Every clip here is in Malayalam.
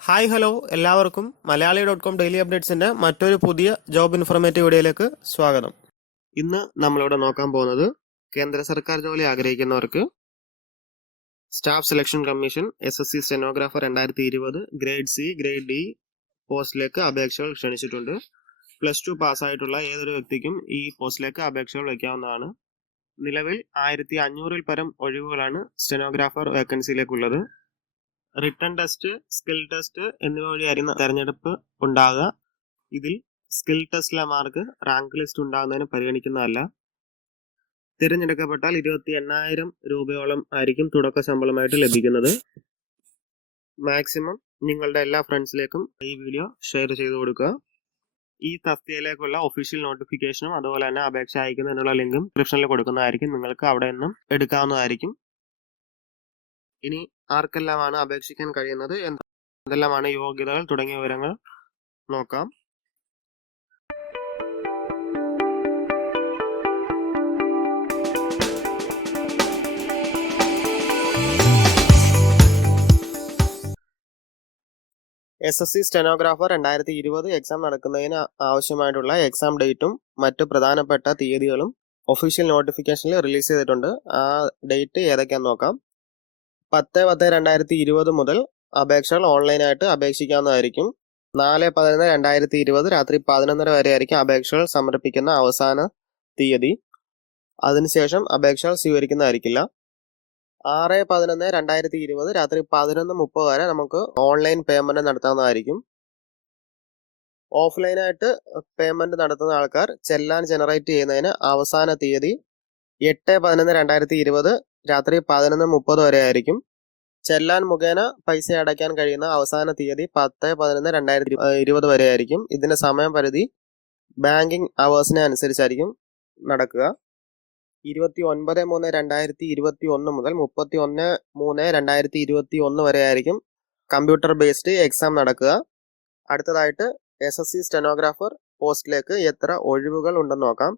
ഹായ് ഹലോ എല്ലാവർക്കും മലയാളി ഡോട്ട് കോം ഡെയിലി അപ്ഡേറ്റ്സിന്റെ മറ്റൊരു പുതിയ ജോബ് ഇൻഫർമേറ്റീവ് വീഡിയോയിലേക്ക് സ്വാഗതം. ഇന്ന് നമ്മളിവിടെ നോക്കാൻ പോകുന്നത് കേന്ദ്ര സർക്കാർ ജോലി ആഗ്രഹിക്കുന്നവർക്ക് staff selection commission S S C stenographer രണ്ടായിരത്തി ഇരുപത് ഗ്രേഡ് സി ഗ്രേഡ് ഡി പോസ്റ്റിലേക്ക് അപേക്ഷകൾ ക്ഷണിച്ചിട്ടുണ്ട്. പ്ലസ് ടു പാസ്സായിട്ടുള്ള ഏതൊരു വ്യക്തിക്കും ഈ പോസ്റ്റിലേക്ക് അപേക്ഷകൾ വയ്ക്കാവുന്നതാണ്. നിലവിൽ ആയിരത്തി അഞ്ഞൂറിൽ പരം ഒഴിവുകളാണ് സ്റ്റെനോഗ്രാഫർ വേക്കൻസിയിലേക്കുള്ളത് റിട്ടേൺ ടെസ്റ്റ് സ്കിൽ ടെസ്റ്റ് എന്നിവ വഴിയായിരുന്നു തെരഞ്ഞെടുപ്പ് ഉണ്ടാകുക. ഇതിൽ സ്കിൽ ടെസ്റ്റിലെ മാർക്ക് റാങ്ക് ലിസ്റ്റ് ഉണ്ടാകുന്നതിന് പരിഗണിക്കുന്നതല്ല. തിരഞ്ഞെടുക്കപ്പെട്ടാൽ ഇരുപത്തി എണ്ണായിരം രൂപയോളം ആയിരിക്കും തുടക്ക ശമ്പളമായിട്ട് ലഭിക്കുന്നത്. മാക്സിമം നിങ്ങളുടെ എല്ലാ ഫ്രണ്ട്സിലേക്കും ഈ വീഡിയോ ഷെയർ ചെയ്ത് കൊടുക്കുക. ഈ തസ്തികയിലേക്കുള്ള ഒഫീഷ്യൽ നോട്ടിഫിക്കേഷനും അതുപോലെ തന്നെ അപേക്ഷ അയക്കുന്നതിനുള്ള ലിങ്കും ഡിസ്ക്രിപ്ഷനിൽ കൊടുക്കുന്നതായിരിക്കും. നിങ്ങൾക്ക് അവിടെ നിന്നും എടുക്കാവുന്നതായിരിക്കും. ഇനി ആർക്കെല്ലാമാണ് അപേക്ഷിക്കാൻ കഴിയുന്നത്? എന്ത് എന്തെല്ലാമാണ് യോഗ്യതകൾ? തുടങ്ങിയ വിവരങ്ങൾ നോക്കാം. എസ് എസ് സി സ്റ്റെനോഗ്രാഫർ രണ്ടായിരത്തി ഇരുപത് എക്സാം നടക്കുന്നതിന് ആവശ്യമായിട്ടുള്ള എക്സാം ഡേറ്റും മറ്റു പ്രധാനപ്പെട്ട തീയതികളും ഒഫീഷ്യൽ നോട്ടിഫിക്കേഷനിൽ റിലീസ് ചെയ്തിട്ടുണ്ട്. ആ ഡേറ്റ് ഏതൊക്കെയാന്ന് നോക്കാം. പത്ത് പത്ത് രണ്ടായിരത്തി ഇരുപത് മുതൽ അപേക്ഷകൾ ഓൺലൈനായിട്ട് അപേക്ഷിക്കാവുന്നതായിരിക്കും. നാല് പതിനൊന്ന് രണ്ടായിരത്തി ഇരുപത് രാത്രി പതിനൊന്നര വരെ ആയിരിക്കും അപേക്ഷകൾ സമർപ്പിക്കുന്ന അവസാന തീയതി. അതിനുശേഷം അപേക്ഷകൾ സ്വീകരിക്കുന്നതായിരിക്കില്ല. ആറ് പതിനൊന്ന് രണ്ടായിരത്തി ഇരുപത് രാത്രി പതിനൊന്ന് മുപ്പത് വരെ നമുക്ക് ഓൺലൈൻ പേയ്മെന്റ് നടത്താവുന്നതായിരിക്കും. ഓഫ്ലൈനായിട്ട് പേയ്മെന്റ് നടത്തുന്ന ആൾക്കാർ ചെല്ലാൻ ജനറേറ്റ് ചെയ്യുന്നതിന് അവസാന തീയതി എട്ട് പതിനൊന്ന് രണ്ടായിരത്തി ഇരുപത് രാത്രി പതിനൊന്ന് മുപ്പത് വരെ ആയിരിക്കും. ചെല്ലാൻ മുഖേന പൈസ അടയ്ക്കാൻ കഴിയുന്ന അവസാന തീയതി പത്ത് പതിനൊന്ന് രണ്ടായിരത്തി ഇരുപത് വരെ ആയിരിക്കും. ഇതിന്റെ സമയപരിധി ബാങ്കിങ് അവേഴ്സിനെ അനുസരിച്ചായിരിക്കും നടക്കുക. ഇരുപത്തി ഒൻപത് മൂന്ന് രണ്ടായിരത്തി ഇരുപത്തി ഒന്ന് മുതൽ മുപ്പത്തി ഒന്ന് മൂന്ന് രണ്ടായിരത്തി ഇരുപത്തി ഒന്ന് വരെ ആയിരിക്കും കമ്പ്യൂട്ടർ ബേസ്ഡ് എക്സാം നടക്കുക. അടുത്തതായിട്ട് എസ് എസ് സി സ്റ്റെനോഗ്രാഫർ പോസ്റ്റിലേക്ക് എത്ര ഒഴിവുകൾ ഉണ്ടെന്ന് നോക്കാം.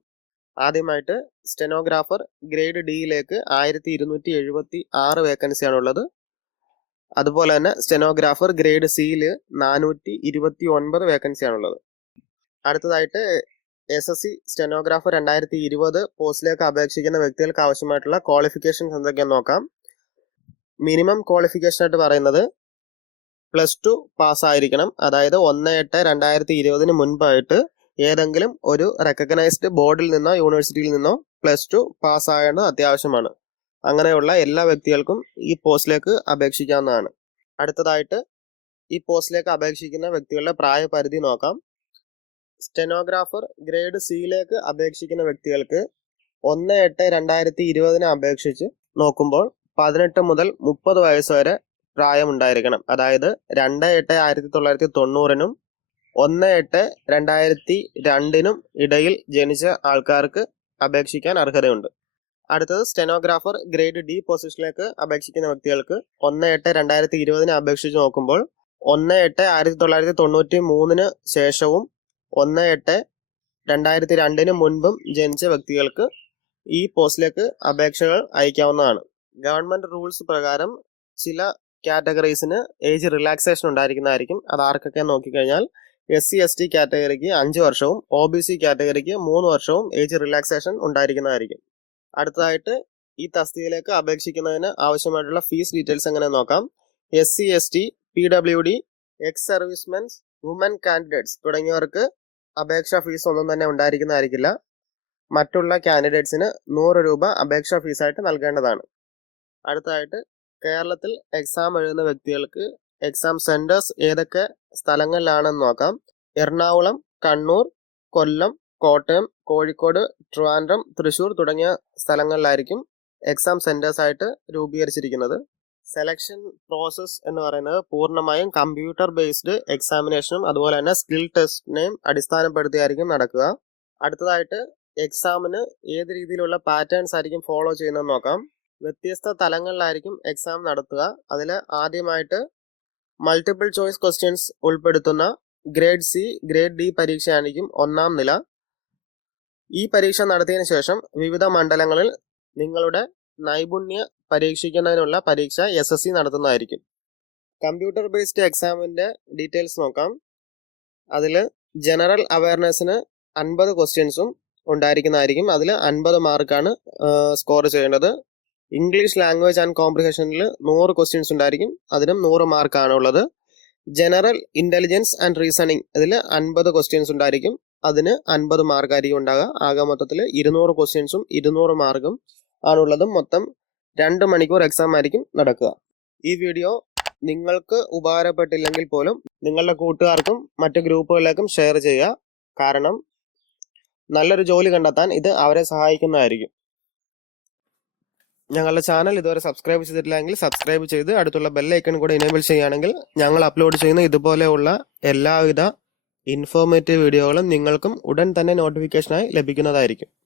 ആദ്യമായിട്ട് സ്റ്റെനോഗ്രാഫർ ഗ്രേഡ് ഡിയിലേക്ക് ആയിരത്തി ഇരുന്നൂറ്റി എഴുപത്തി ആറ് വേക്കൻസിയാണ് ഉള്ളത് അതുപോലെ തന്നെ സ്റ്റെനോഗ്രാഫർ ഗ്രേഡ് സിയിൽ നാനൂറ്റി ഇരുപത്തി ഒൻപത് വേക്കൻസിയാണുള്ളത് അടുത്തതായിട്ട് എസ് എസ് സി സ്റ്റെനോഗ്രാഫർ രണ്ടായിരത്തി ഇരുപത് പോസ്റ്റിലേക്ക് അപേക്ഷിക്കുന്ന വ്യക്തികൾക്ക് ആവശ്യമായിട്ടുള്ള ക്വാളിഫിക്കേഷൻസ് എന്തൊക്കെയാന്ന് നോക്കാം. മിനിമം ക്വാളിഫിക്കേഷൻ ആയിട്ട് പറയുന്നത് പ്ലസ് ടു പാസ്സായിരിക്കണം അതായത് ഒന്ന് എട്ട് രണ്ടായിരത്തി ഇരുപതിന് മുൻപായിട്ട് ഏതെങ്കിലും ഒരു റെക്കഗ്നൈസ്ഡ് ബോർഡിൽ നിന്നോ യൂണിവേഴ്സിറ്റിയിൽ നിന്നോ പ്ലസ് ടു പാസ്സാകേണ്ടത് അത്യാവശ്യമാണ്. അങ്ങനെയുള്ള എല്ലാ വ്യക്തികൾക്കും ഈ പോസ്റ്റിലേക്ക് അപേക്ഷിക്കാവുന്നതാണ്. അടുത്തതായിട്ട് ഈ പോസ്റ്റിലേക്ക് അപേക്ഷിക്കുന്ന വ്യക്തികളുടെ പ്രായപരിധി നോക്കാം. സ്റ്റെനോഗ്രാഫർ ഗ്രേഡ് സിയിലേക്ക് അപേക്ഷിക്കുന്ന വ്യക്തികൾക്ക് ഒന്ന് എട്ട് രണ്ടായിരത്തി ഇരുപതിനെ അപേക്ഷിച്ച് നോക്കുമ്പോൾ പതിനെട്ട് മുതൽ മുപ്പത് വയസ്സ് വരെ പ്രായമുണ്ടായിരിക്കണം. അതായത് രണ്ട് എട്ട് ആയിരത്തി തൊള്ളായിരത്തി തൊണ്ണൂറിനും ഒന്ന് എട്ട് രണ്ടായിരത്തി രണ്ടിനും ഇടയിൽ ജനിച്ച ആൾക്കാർക്ക് അപേക്ഷിക്കാൻ അർഹതയുണ്ട്. അടുത്തത് സ്റ്റെനോഗ്രാഫർ ഗ്രേഡ് ഡി പൊസിഷനിലേക്ക് അപേക്ഷിക്കുന്ന വ്യക്തികൾക്ക് ഒന്ന് എട്ട് രണ്ടായിരത്തി ഇരുപതിന് അപേക്ഷിച്ച് നോക്കുമ്പോൾ ഒന്ന് എട്ട് ആയിരത്തി തൊള്ളായിരത്തി തൊണ്ണൂറ്റി മൂന്നിന് ശേഷവും ഒന്ന് എട്ട് രണ്ടായിരത്തി രണ്ടിന് മുൻപും ജനിച്ച വ്യക്തികൾക്ക് ഈ പോസ്റ്റിലേക്ക് അപേക്ഷകൾ അയക്കാവുന്നതാണ്. ഗവൺമെന്റ് റൂൾസ് പ്രകാരം ചില കാറ്റഗറീസിന് ഏജ് റിലാക്സേഷൻ ഉണ്ടായിരിക്കുന്നതായിരിക്കും. അത് ആർക്കൊക്കെ നോക്കിക്കഴിഞ്ഞാൽ എസ് സി എസ് ടി കാറ്റഗറിക്ക് അഞ്ച് വർഷവും ഒ ബി സി കാറ്റഗറിക്ക് മൂന്ന് വർഷവും ഏജ് റിലാക്സേഷൻ ഉണ്ടായിരിക്കുന്നതായിരിക്കും. അടുത്തതായിട്ട് ഈ തസ്തികയിലേക്ക് അപേക്ഷിക്കുന്നതിന് ആവശ്യമായിട്ടുള്ള ഫീസ് ഡീറ്റെയിൽസ് എങ്ങനെ നോക്കാം? S C S T P W D ex servicemens woman candidates തുടങ്ങിയവർക്ക് അപേക്ഷാ ഫീസ് ഒന്നും തന്നെ ഉണ്ടായിരിക്കുന്നതായിരിക്കില്ല. മറ്റുള്ള കാൻഡിഡേറ്റ്സിന് നൂറ് രൂപ അപേക്ഷാ ഫീസായിട്ട് നൽകേണ്ടതാണ്. അടുത്തതായിട്ട് കേരളത്തിൽ എക്സാം എഴുതുന്ന വ്യക്തികൾക്ക് എക്സാം സെന്റേഴ്സ് ഏതൊക്കെ സ്ഥലങ്ങളിലാണെന്ന് നോക്കാം. എറണാകുളം കണ്ണൂർ കൊല്ലം കോട്ടയം കോഴിക്കോട് ട്രിവാൻഡ്രം തൃശൂർ തുടങ്ങിയ സ്ഥലങ്ങളിലായിരിക്കും എക്സാം സെന്റേഴ്സ് ആയിട്ട് രൂപീകരിച്ചിരിക്കുന്നത്. സെലക്ഷൻ പ്രോസസ് എന്ന് പറയുന്നത് പൂർണമായും കമ്പ്യൂട്ടർ ബേസ്ഡ് എക്സാമിനേഷനും അതുപോലെ തന്നെ സ്കിൽ ടെസ്റ്റിനെയും അടിസ്ഥാനപ്പെടുത്തിയായിരിക്കും നടക്കുക. അടുത്തതായിട്ട് എക്സാമിന് ഏത് രീതിയിലുള്ള പാറ്റേൺസ് ആയിരിക്കും ഫോളോ ചെയ്യുന്നതെന്ന് നോക്കാം. വ്യത്യസ്ത തലങ്ങളിലായിരിക്കും എക്സാം നടത്തുക. അതിൽ ആദ്യമായിട്ട് മൾട്ടിപ്പിൾ ചോയ്സ് ക്വസ്റ്റ്യൻസ് ഉൾപ്പെടുത്തുന്ന ഗ്രേഡ് സി ഗ്രേഡ് ഡി പരീക്ഷയായിരിക്കും ഒന്നാം നില. ഈ പരീക്ഷ നടത്തിയതിനു ശേഷം വിവിധ മണ്ഡലങ്ങളിൽ നിങ്ങളുടെ നൈപുണ്യ പരീക്ഷിക്കുന്നതിനുള്ള പരീക്ഷ എസ് എസ് സി നടത്തുന്നതായിരിക്കും. കമ്പ്യൂട്ടർ ബേസ്ഡ് എക്സാമിന്റെ ഡീറ്റെയിൽസ് നോക്കാം. അതിൽ ജനറൽ അവയർനെസ്സിന് അൻപത് ക്വസ്റ്റ്യൻസും ഉണ്ടായിരിക്കുന്നതായിരിക്കും. അതിൽ അൻപത് മാർക്കാണ് സ്കോർ ചെയ്യേണ്ടത്. ഇംഗ്ലീഷ് ലാംഗ്വേജ് ആൻഡ് കോംപ്രിഹെഷനിൽ നൂറ് ക്വസ്റ്റ്യൻസ് ഉണ്ടായിരിക്കും. അതിനും നൂറ് മാർക്കാണ് ഉള്ളത്. ജനറൽ ഇന്റലിജൻസ് ആൻഡ് റീസണിങ് ഇതിൽ അൻപത് ക്വസ്റ്റ്യൻസ് ഉണ്ടായിരിക്കും. അതിന് അൻപത് മാർക്കായിരിക്കും ഉണ്ടാകുക ആകെ മൊത്തത്തിൽ ഇരുന്നൂറ് ക്വസ്റ്റ്യൻസും ഇരുന്നൂറ് മാർക്കും ആണുള്ളതും മൊത്തം രണ്ട് മണിക്കൂർ എക്സാം ആയിരിക്കും നടക്കുക. ഈ വീഡിയോ നിങ്ങൾക്ക് ഉപകാരപ്പെട്ടില്ലെങ്കിൽ പോലും നിങ്ങളുടെ കൂട്ടുകാർക്കും മറ്റ് ഗ്രൂപ്പുകളിലേക്കും ഷെയർ ചെയ്യുക. കാരണം നല്ലൊരു ജോലി കണ്ടെത്താൻ ഇത് അവരെ സഹായിക്കുന്നതായിരിക്കും. ഞങ്ങളുടെ ചാനൽ ഇതുവരെ സബ്സ്ക്രൈബ് ചെയ്തിട്ടില്ലെങ്കിൽ സബ്സ്ക്രൈബ് ചെയ്ത് അടുത്തുള്ള ബെല്ലൈക്കൺ കൂടെ ഇനേബിൾ ചെയ്യുകയാണെങ്കിൽ ഞങ്ങൾ അപ്ലോഡ് ചെയ്യുന്ന ഇതുപോലെയുള്ള എല്ലാവിധ ഇൻഫോർമേറ്റീവ് വീഡിയോകളും നിങ്ങൾക്കും ഉടൻ തന്നെ നോട്ടിഫിക്കേഷനായി ലഭിക്കുന്നതായിരിക്കും.